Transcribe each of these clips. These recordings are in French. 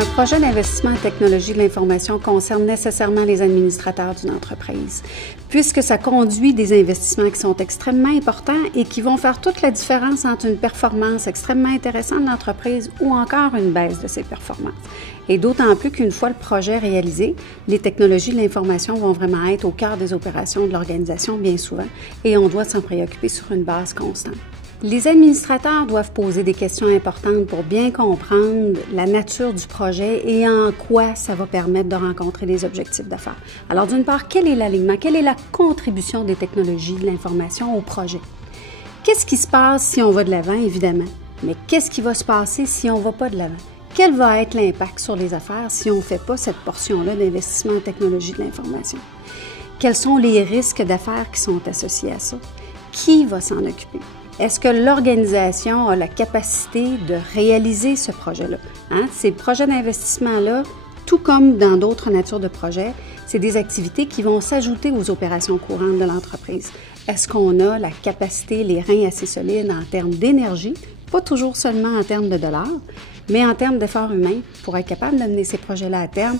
Un projet d'investissement en technologie de l'information concerne nécessairement les administrateurs d'une entreprise, puisque ça conduit des investissements qui sont extrêmement importants et qui vont faire toute la différence entre une performance extrêmement intéressante de l'entreprise ou encore une baisse de ses performances. Et d'autant plus qu'une fois le projet réalisé, les technologies de l'information vont vraiment être au cœur des opérations de l'organisation bien souvent et on doit s'en préoccuper sur une base constante. Les administrateurs doivent poser des questions importantes pour bien comprendre la nature du projet et en quoi ça va permettre de rencontrer les objectifs d'affaires. Alors, d'une part, quel est l'alignement? Quelle est la contribution des technologies de l'information au projet? Qu'est-ce qui se passe si on va de l'avant, évidemment? Mais qu'est-ce qui va se passer si on ne va pas de l'avant? Quel va être l'impact sur les affaires si on ne fait pas cette portion-là d'investissement en technologie de l'information? Quels sont les risques d'affaires qui sont associés à ça? Qui va s'en occuper? Est-ce que l'organisation a la capacité de réaliser ce projet-là? Ces projets d'investissement-là, tout comme dans d'autres natures de projets, c'est des activités qui vont s'ajouter aux opérations courantes de l'entreprise. Est-ce qu'on a la capacité, les reins assez solides en termes d'énergie, pas toujours seulement en termes de dollars, mais en termes d'efforts humains pour être capable d'amener ces projets-là à terme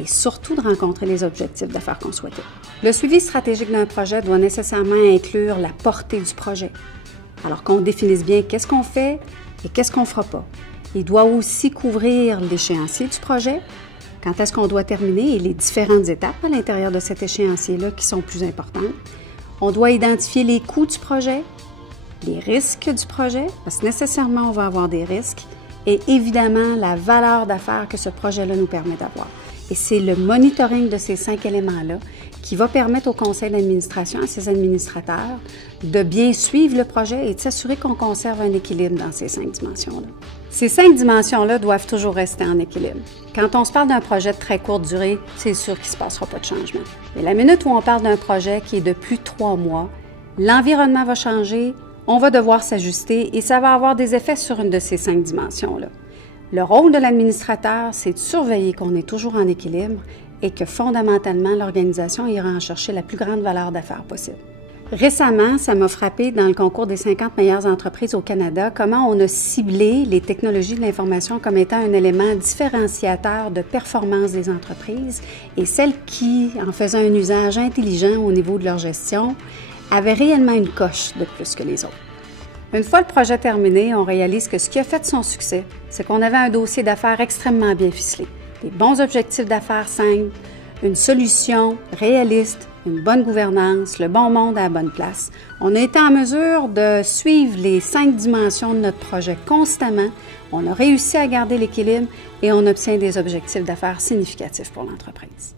et surtout de rencontrer les objectifs d'affaires qu'on souhaitait? Le suivi stratégique d'un projet doit nécessairement inclure la portée du projet. Alors qu'on définisse bien qu'est-ce qu'on fait et qu'est-ce qu'on ne fera pas. Il doit aussi couvrir l'échéancier du projet, quand est-ce qu'on doit terminer et les différentes étapes à l'intérieur de cet échéancier-là qui sont plus importantes. On doit identifier les coûts du projet, les risques du projet, parce que nécessairement on va avoir des risques, et évidemment la valeur d'affaires que ce projet-là nous permet d'avoir. Et c'est le monitoring de ces 5 éléments-là qui va permettre au conseil d'administration, à ses administrateurs, de bien suivre le projet et de s'assurer qu'on conserve un équilibre dans ces 5 dimensions-là. Ces 5 dimensions-là doivent toujours rester en équilibre. Quand on se parle d'un projet de très courte durée, c'est sûr qu'il ne se passera pas de changement. Mais la minute où on parle d'un projet qui est de plus de 3 mois, l'environnement va changer, on va devoir s'ajuster et ça va avoir des effets sur une de ces 5 dimensions-là. Le rôle de l'administrateur, c'est de surveiller qu'on est toujours en équilibre et que fondamentalement, l'organisation ira en chercher la plus grande valeur d'affaires possible. Récemment, ça m'a frappé dans le concours des 50 meilleures entreprises au Canada, comment on a ciblé les technologies de l'information comme étant un élément différenciateur de performance des entreprises et celles qui, en faisant un usage intelligent au niveau de leur gestion, avaient réellement une coche de plus que les autres. Une fois le projet terminé, on réalise que ce qui a fait son succès, c'est qu'on avait un dossier d'affaires extrêmement bien ficelé, des bons objectifs d'affaires simples, une solution réaliste, une bonne gouvernance, le bon monde à la bonne place. On a été en mesure de suivre les 5 dimensions de notre projet constamment. On a réussi à garder l'équilibre et on obtient des objectifs d'affaires significatifs pour l'entreprise.